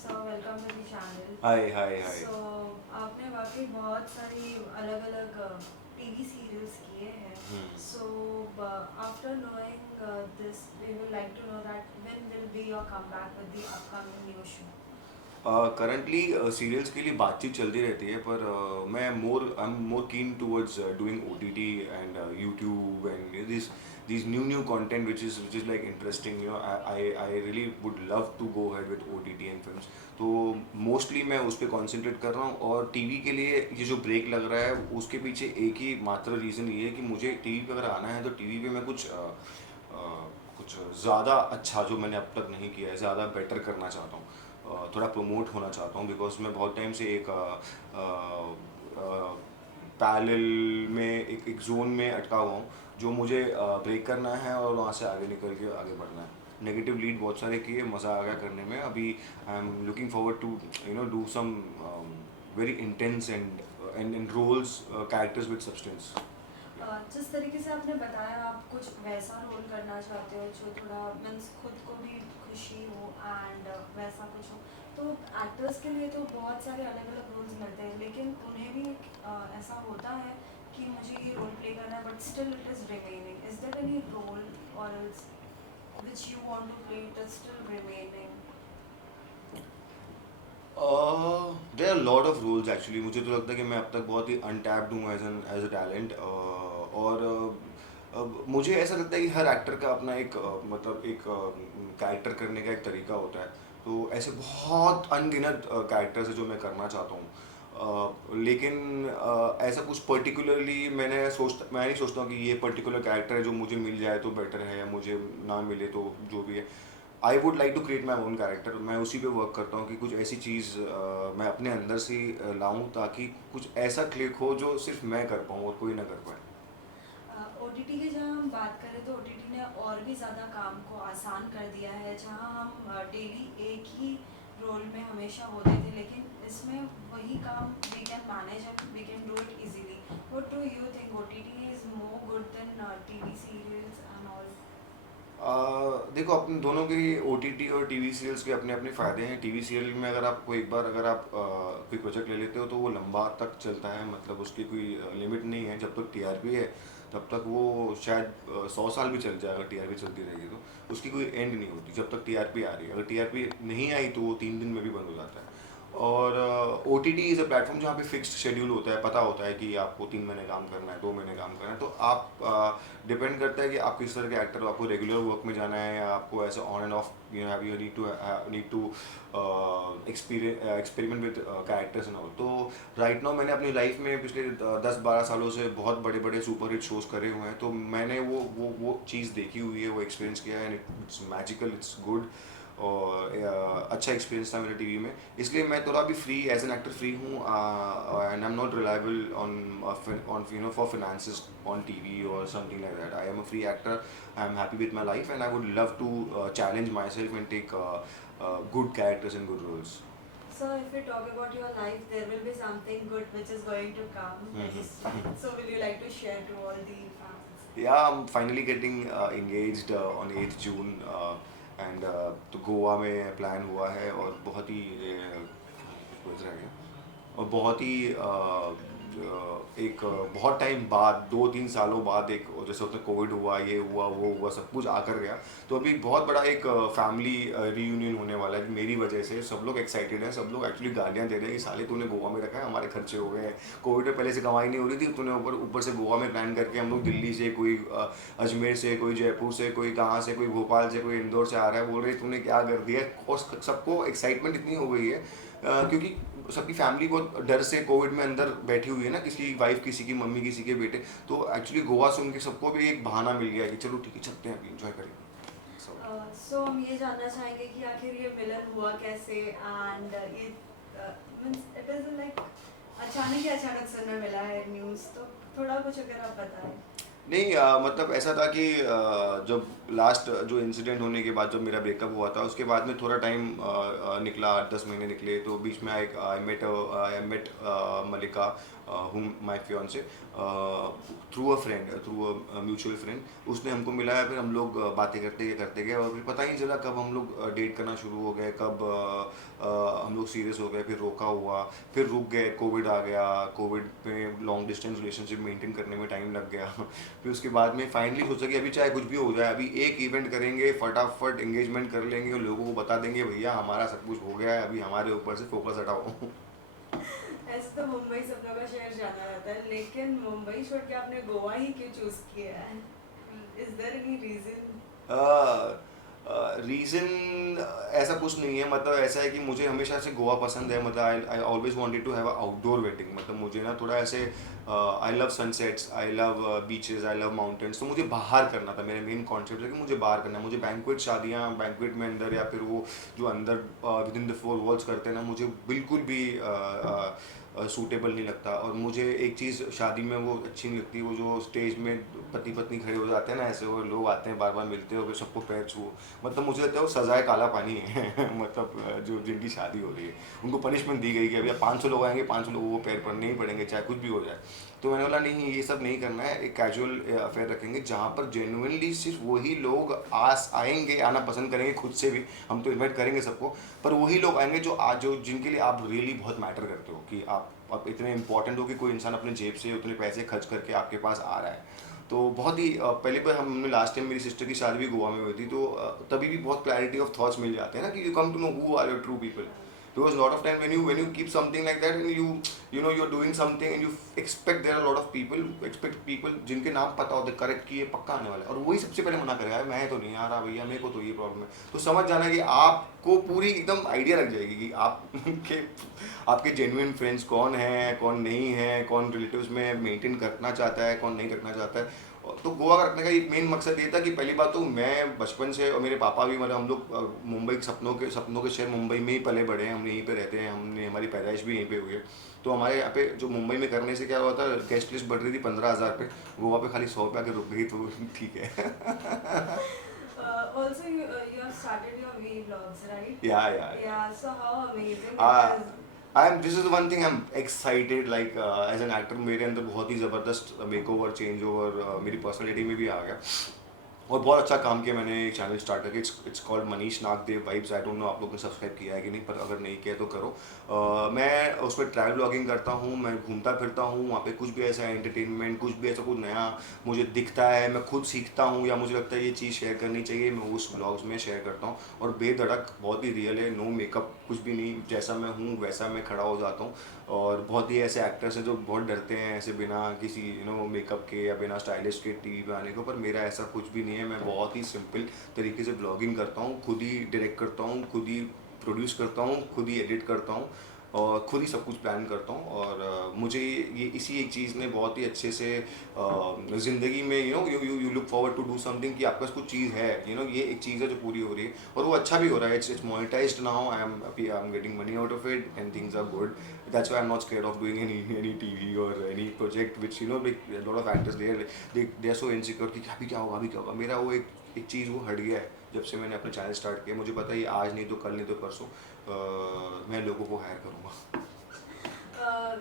So welcome to the channel. Hi hi hi. So आपने वाकई बहुत सारी अलग-अलग टीवी सीरियल्स किए हैं. हम्म। So after knowing this, we would like to know that when will be your comeback with the upcoming new show? Currently serials के लिए बातचीत चलती रहती है, पर मैं आई am more keen towards doing O T T and YouTube and this new content which is like interesting, you know. I really would love to go ahead with O T T and films. तो mostly मैं उस पर concentrate कर रहा हूँ, और TV के लिए ये जो ब्रेक लग रहा है उसके पीछे एक ही मात्र रीज़न ये है कि मुझे टीवी पे अगर आना है तो टीवी पे मैं कुछ ज़्यादा अच्छा जो मैंने अब तक नहीं किया है, ज़्यादा बेटर करना चाहता हूँ, थोड़ा प्रमोट होना चाहता हूँ। बिकॉज मैं बहुत टाइम से एक पैरेलल में एक जोन में अटका हुआ हूँ, जो मुझे ब्रेक करना है और वहाँ से आगे निकल के आगे बढ़ना है। नेगेटिव लीड बहुत सारे किए, मज़ा आ गया करने में। अभी I am looking forward to do some very intense and roles, characters with substance. जिस तरीके से आपने बताया आप कुछ वैसा रोल करना चाहते हो जो थोड़ा मीन्स खुद को भी खुशी हो एंड वैसा कुछ हो. तो एक्टर्स के लिए तो बहुत सारे अलग अलग रोल्स मिलते हैं, लेकिन उन्हें भी ऐसा होता है कि मुझे ये रोल प्ले करना है but still it is remaining. Is there any role or else which you want to play it is still remaining? There are lot of roles actually. मुझे तो लगता है कि मैं अब तक बहुत ही अनटैप्ड हूँ एज अ टैलेंट। और मुझे ऐसा लगता है कि हर एक्टर का अपना एक मतलब एक कैरेक्टर करने का एक तरीका होता है। तो ऐसे बहुत अनगिनत कैरेक्टर्स है जो मैं करना चाहता हूँ। लेकिन ऐसा कुछ पर्टिकुलरली मैं नहीं सोचता हूँ कि ये पर्टिकुलर कैरेक्टर है जो मुझे मिल जाए तो बेटर है, या मुझे ना मिले तो जो भी है। I would like to create my own character. मैं उसी पे वर्क करता हूँ कि कुछ ऐसी चीज़ मैं अपने अंदर से लाऊं, ताकि कुछ ऐसा क्लिक हो जो सिर्फ मैं कर पाऊँ और कोई ना कर पाए। ओटीटी की जहाँ हम बात करें तो ओटीटी ने और भी ज़्यादा काम को आसान कर दिया है. जहाँ हम डेली एक ही रोल में हमेशा होते थे, लेकिन इसमें वही काम we can manage and we can do it easily. What do you think OTT is more good than TV serials and all? देखो, अपने दोनों के ओ टी टी और टीवी सीरियल्स के अपने अपने फ़ायदे हैं। टीवी सीरियल में अगर आपको एक बार अगर आप कोई प्रोजेक्ट ले लेते हो तो वो लंबा तक चलता है, मतलब उसकी कोई लिमिट नहीं है। जब तक टीआरपी है तब तक वो शायद 100 साल भी चल जाए। अगर टीआरपी चलती रहेगी तो उसकी कोई एंड नहीं होती जब तक टीआरपी आ रही है। अगर टीआरपी नहीं आई तो वो 3 दिन में भी बंद हो जाता है। और O T T is a platform जहाँ पे फिक्स्ड शेड्यूल होता है, पता होता है कि आपको 3 महीने काम करना है, 2 महीने काम करना है। तो आप डिपेंड करता है कि आप किस तरह के एक्टर हो। आपको रेगुलर वर्क में जाना है, या आपको ऐसे on and off you need to experiment with characters and all. तो राइट नाउ मैंने अपनी लाइफ में पिछले 10-12 सालों से बहुत बड़े बड़े सुपर हिट शोज़ करे हुए हैं। तो मैंने वो चीज़ देखी हुई है, वो एक्सपीरियंस किया है, and it's magical, it's good. और अच्छा एक्सपीरियंस था मेरे टीवी में। इसलिए मैं थोड़ा भी free as an actor free हूँ, and I am not reliable on for finances on TV और something like that. I am a free actor, I am happy with my life, and I would love to challenge my self and take good characters and good roles. So if we talk about your life, there will be something good which is going to come very soon. So will you like to share to all the fans? Yeah, I'm finally getting engaged on 8th June, and तो गोवा में plan हुआ है, और बहुत ही कुछ बोल रहा है, और बहुत ही एक बहुत टाइम बाद, 2-3 सालों बाद, एक जैसे होता है कोविड हुआ, ये हुआ वो हुआ, सब कुछ आकर गया। तो अभी बहुत बड़ा एक फैमिली रीयूनियन होने वाला है मेरी वजह से। सब लोग एक्साइटेड हैं, सब लोग एक्चुअली गालियाँ दे रहे हैं कि साले तूने गोवा में रखा है, हमारे खर्चे हो गए हैं, कोविड में पहले से कमाई नहीं हो रही थी, तूने ऊपर ऊपर से गोवा में प्लान करके। हम लोग दिल्ली से, कोई अजमेर से, कोई जयपुर से, कोई कहाँ से, कोई भोपाल से, कोई इंदौर से आ रहा है, बोल रहे तूने क्या कर दिया। और सबको एक्साइटमेंट इतनी हो गई है, क्योंकि सबकी फैमिली बहुत डर से कोविड में अंदर बैठी हुई है ना, किसी की वाइफ, किसी की मम्मी, किसी के बेटे। तो एक्चुअली गोवा सुन के सबको भी एक बहाना मिल गया कि चलो ठीक है, चलते हैं, अभी इंजॉय करेंगे। सो हम ये जानना चाहेंगे कि आखिर ये मिलन हुआ कैसे एंड ये मीन्स इट इज़ लाइक अचानक ही अचानक सुनने मिला है न्यूज़. तो थोड़ा कुछ अगर आप बताएं. नहीं मतलब ऐसा था कि जब लास्ट जो इंसिडेंट होने के बाद जब मेरा ब्रेकअप हुआ था उसके बाद में थोड़ा टाइम निकला, 8-10 महीने निकले, तो बीच में I met Malika, whom my fiancée, through a friend, through a mutual friend. उसने हमको मिलाया, फिर हम लोग बातें करते गए और फिर पता ही नहीं चला कब हम लोग डेट करना शुरू हो गए, कब हम लोग सीरियस हो गए, फिर रोका हुआ, फिर रुक गए, कोविड आ गया, कोविड में लॉन्ग डिस्टेंस रिलेशनशिप मेंटेन करने में टाइम लग गया। फिर उसके बाद में फाइनली सोचा कि अभी चाहे कुछ भी हो जाए, अभी एक इवेंट करेंगे, फटाफट एंगेजमेंट कर लेंगे और लोगों को बता देंगे भैया हमारा सब कुछ हो गया है, अभी हमारे ऊपर से फोकस हटाओ। ऐसे तो मुंबई सपनों का शहर जाना रहता है, लेकिन मुंबई छोड़ के आपने गोवा ही क्यों चूज किया है? Is there any reason? Reason ऐसा कुछ नहीं है, मतलब ऐसा है कि मुझे हमेशा से गोवा पसंद है, मतलब I I always wanted to have a outdoor wedding. मतलब मुझे ना थोड़ा ऐसे I love sunsets, I love beaches, I love mountains, तो मुझे बाहर करना था। मेरा मेन कॉन्सेप्ट है कि मुझे बाहर करना है। मुझे बैंक्वेट शादियाँ बैंक्वेट में अंदर, या फिर वो जो अंदर with in the four walls करते हैं ना, मुझे बिल्कुल भी सूटेबल नहीं लगता। और मुझे एक चीज़ शादी में वो अच्छी नहीं लगती, वो जो स्टेज में पति पत्नी खड़े हो जाते हैं ना, ऐसे वो लोग आते हैं बार बार मिलते हो, फिर सबको पैर छुओ, मतलब मुझे लगता है वो सजाए काला पानी है। मतलब जो जिनकी शादी हो रही है उनको पनिशमेंट दी गई कि अभी 500 लोग आएंगे, 500 लोगों को पैर पड़ने ही पड़ेंगे चाहे कुछ भी हो जाए। तो मैंने बोला नहीं, ये सब नहीं करना है, एक कैजुअल अफेयर रखेंगे जहाँ पर जेन्युइनली सिर्फ वही लोग आएंगे, आना पसंद करेंगे खुद से भी, हम तो इन्वाइट करेंगे सबको, पर वही लोग आएंगे जो आज जो जिनके लिए आप रियली बहुत मैटर करते हो, कि आप इतने इंपॉर्टेंट हो कि कोई इंसान अपने जेब से उतने पैसे खर्च करके आपके पास आ रहा है। तो बहुत ही पहले पर हमने लास्ट टाइम मेरी सिस्टर की शादी भी गोवा में हुई थी, तो तभी भी बहुत क्लैरिटी ऑफ थॉट्स मिल जाते हैं ना, कि you come to know who are your true people. Because lot of time when you keep something like that, and you know you're doing something and you expect there are a lot of people, expect people जिनके नाम पता होते correct कि ये पक्का आने वाला है, और वही सबसे पहले मना करेगा, मैं तो नहीं आ रहा भैया, मेरे को तो ये प्रॉब्लम है। तो समझ जाना कि आपको पूरी एकदम आइडिया लग जाएगी कि आपके आपके जेन्युइन फ्रेंड्स कौन हैं, कौन नहीं है, कौन रिलेटिव्स में मेंटेन करना चाहता है, कौन नहीं रखना चाहता है। तो गोवा का रखने का एक मेन मकसद ये था कि पहली बात तो मैं बचपन से, और मेरे पापा भी, मतलब हम लोग मुंबई के सपनों के शहर मुंबई में ही पले बड़े हैं, हम यहीं पे रहते हैं, हमने हमारी पैदाइश भी यहीं पे हुई है। तो हमारे यहाँ पे जो मुंबई में करने से क्या हुआ था, गेस्ट लिस्ट बढ़ रही थी 15,000 पे, गोवा पे खाली 100 पे आके रुक गई, तो ठीक है। Also, you have started your vlogs, right? या Yeah. So how amazing it Uh, is. This is one thing I am excited, like as an actor मेरे अंदर बहुत ही ज़बरदस्त मेक ओवर, चेंज ओवर मेरी पर्सनैलिटी में भी आ गया, और बहुत अच्छा काम किया मैंने एक चैनल स्टार्ट करके। It's called Manish Nagdev vibes. I don't know आप लोगों ने सब्सक्राइब किया है कि नहीं, पर अगर नहीं किया तो करो। मैं उसमें ट्रैवल ब्लॉगिंग करता हूँ, मैं घूमता फिरता हूँ, वहाँ पे कुछ भी ऐसा एंटरटेनमेंट, कुछ भी ऐसा कुछ नया मुझे दिखता है, मैं खुद सीखता हूँ, या मुझे लगता है ये चीज़ शेयर करनी चाहिए, मैं उस ब्लॉग्स में शेयर करता हूँ। और बेधड़क, बहुत ही रियल है, नो मेकअप, कुछ भी नहीं, जैसा मैं हूँ वैसा मैं खड़ा हो जाता हूँ। और बहुत ही ऐसे एक्टर्स हैं जो बहुत डरते हैं ऐसे बिना किसी मेकअप के या बिना स्टाइलिश के टीवी पे आने को, पर मेरा ऐसा कुछ भी नहीं है। मैं बहुत ही सिंपल तरीके से ब्लॉगिंग करता हूँ, खुद ही डायरेक्ट करता हूँ, खुद ही प्रोड्यूस करता हूँ, खुद ही एडिट करता हूँ, और खुद ही सब कुछ प्लान करता हूँ। और मुझे ये इसी एक चीज़ ने बहुत ही अच्छे से ज़िंदगी में you look forward to do something, कि आपके पास कुछ चीज़ है, ये एक चीज़ है जो पूरी हो रही है, और वो अच्छा भी हो रहा है। It's monetised now, I am getting money out of it and things are good. That's why I'm not scared of doing any TV or any project which like a lot of actors they are so insecure कि अभी क्या होगा, अभी क्या होगा। मेरा वो एक चीज़ वो हट गया है जब से मैंने अपना चैनल स्टार्ट किया। मुझे पता है ये आज नहीं तो कल नहीं तो परसों मैं लोगों को हायर करूँगा।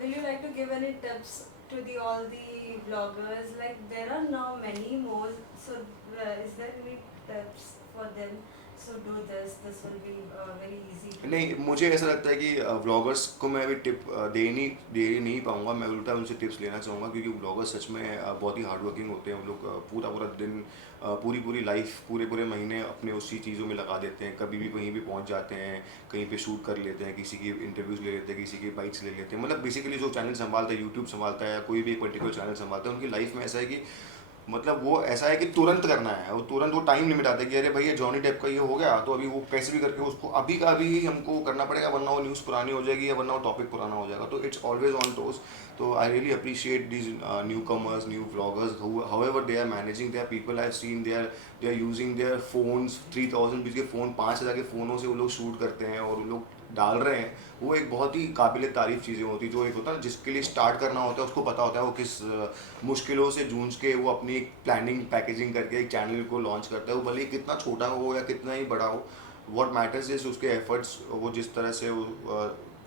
Will you like to give any tips to the all the vloggers? Like there are now many more. So is there any tips for them? So do this. This will be very easy. To नहीं, मुझे ऐसा लगता है कि vloggers को मैं अभी tip दे नहीं पाऊँगा। मैं उल्टा उनसे टिप्स लेना चाहूँगा, क्योंकि व्लॉगर्स सच में बहुत ही हार्ड वर्किंग होते हैं। वो लोग पूरा पूरा दिन, पूरी पूरी लाइफ, पूरे पूरे महीने अपने उसी चीज़ों में लगा देते हैं। कभी भी कहीं भी पहुँच जाते हैं, कहीं पे शूट कर लेते हैं, किसी की इंटरव्यूज़ ले लेते हैं, किसी की बाइट्स ले लेते हैं। मतलब बेसिकली जो चैनल संभालता है, यूट्यूब संभालता है, या कोई भी एक पर्टिकुलर चैनल संभालता है, उनकी लाइफ में ऐसा है कि मतलब वो ऐसा है कि तुरंत करना है, वो तुरंत, वो टाइम लिमिट आता है कि अरे भाई ये जॉनी टाइप का ये हो गया, तो अभी वो कैसे भी करके उसको अभी का अभी ही हमको करना पड़ेगा, वरना वो न्यूज़ पुरानी हो जाएगी, या वरना वो टॉपिक पुराना हो जाएगा। तो इट्स ऑलवेज ऑन टोज। तो I really appreciate these newcomers, new vloggers, however they are managing their people. I have seen they are using their phones, 3000 rupees के फ़ोन, 5,000 के फ़ोनों से वो लोग शूट करते हैं, और वो लोग डाल रहे हैं वो एक बहुत ही काबिल तारीफ चीज़ें होती जो एक होता है जिसके लिए स्टार्ट करना होता है उसको पता होता है वो किस मुश्किलों से जूझ के वो अपनी एक प्लानिंग पैकेजिंग करके एक चैनल को लॉन्च करता है वो भले ही कितना छोटा हो या कितना ही बड़ा हो व्हाट मैटर्स इज उसके एफर्ट्स वो जिस तरह से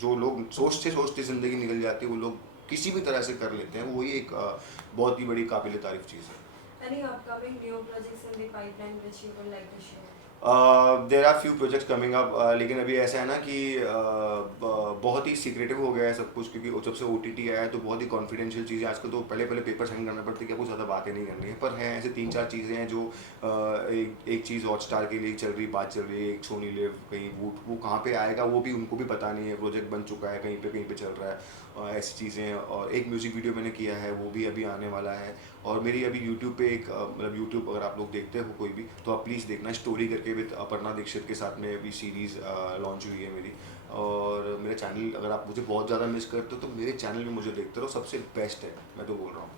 जो लोग सोचते सोचते ज़िंदगी निकल जाती है वो लोग किसी भी तरह से कर लेते हैं वही एक बहुत ही बड़ी काबिल तारीफ चीज़ है. Any upcoming new projects in the pipeline which you would like to share? There are few projects coming up लेकिन अभी ऐसा है ना कि बहुत ही सीक्रेटिव हो गया है सब कुछ क्योंकि जब से ओ टी टी आया है तो बहुत ही कॉन्फिडेंशियल चीज़ें आजकल तो पहले पहले पेपर साइन करना पड़ती है कि आपको ज़्यादा बातें नहीं करनी है पर हैं ऐसे 3-4 चीज़ें हैं जो एक चीज़ हॉटस्टार के लिए चल रही बात चल रही है एक सोनी लिव कहीं वो कहाँ पे आएगा वो भी उनको भी पता नहीं है प्रोजेक्ट बन चुका है कहीं पे चल रहा है ऐसी चीज़ें और एक म्यूज़िक वीडियो मैंने किया है वो भी अभी आने वाला है और मेरी अभी यूट्यूब पे एक मतलब यूट्यूब अगर आप लोग देखते हो कोई भी तो आप प्लीज़ देखना स्टोरी करके विद अपर्णा दीक्षित के साथ में अभी सीरीज़ लॉन्च हुई है मेरी और मेरा चैनल अगर आप मुझे बहुत ज़्यादा मिस करते हो तो मेरे चैनल में मुझे देखते रहो सबसे बेस्ट है मैं तो बोल रहा हूँ.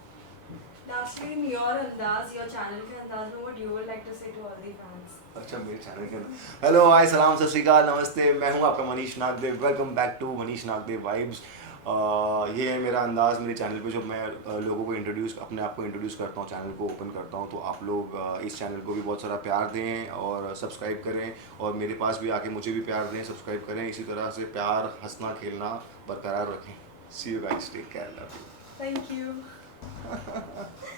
Lastly, in your अंदाज, your channel के अंदाज में what you would like to say to all the fans? अच्छा मेरे चैनल के अंदर हेलो हाय सलाम सत श्री अकाल नमस्ते मैं हूँ आपका Manish Nagdev welcome back to Manish Nagdev vibes. ये है मेरा अंदाज़ मेरे चैनल पे जब मैं लोगों को अपने आप को इंट्रोड्यूस करता हूँ चैनल को ओपन करता हूँ तो आप लोग इस चैनल को भी बहुत सारा प्यार दें और सब्सक्राइब करें और मेरे पास भी आके मुझे भी प्यार दें सब्सक्राइब करें इसी तरह से प्यार हंसना खेलना बरकरार रखें. See you guys take care love you. Thank you.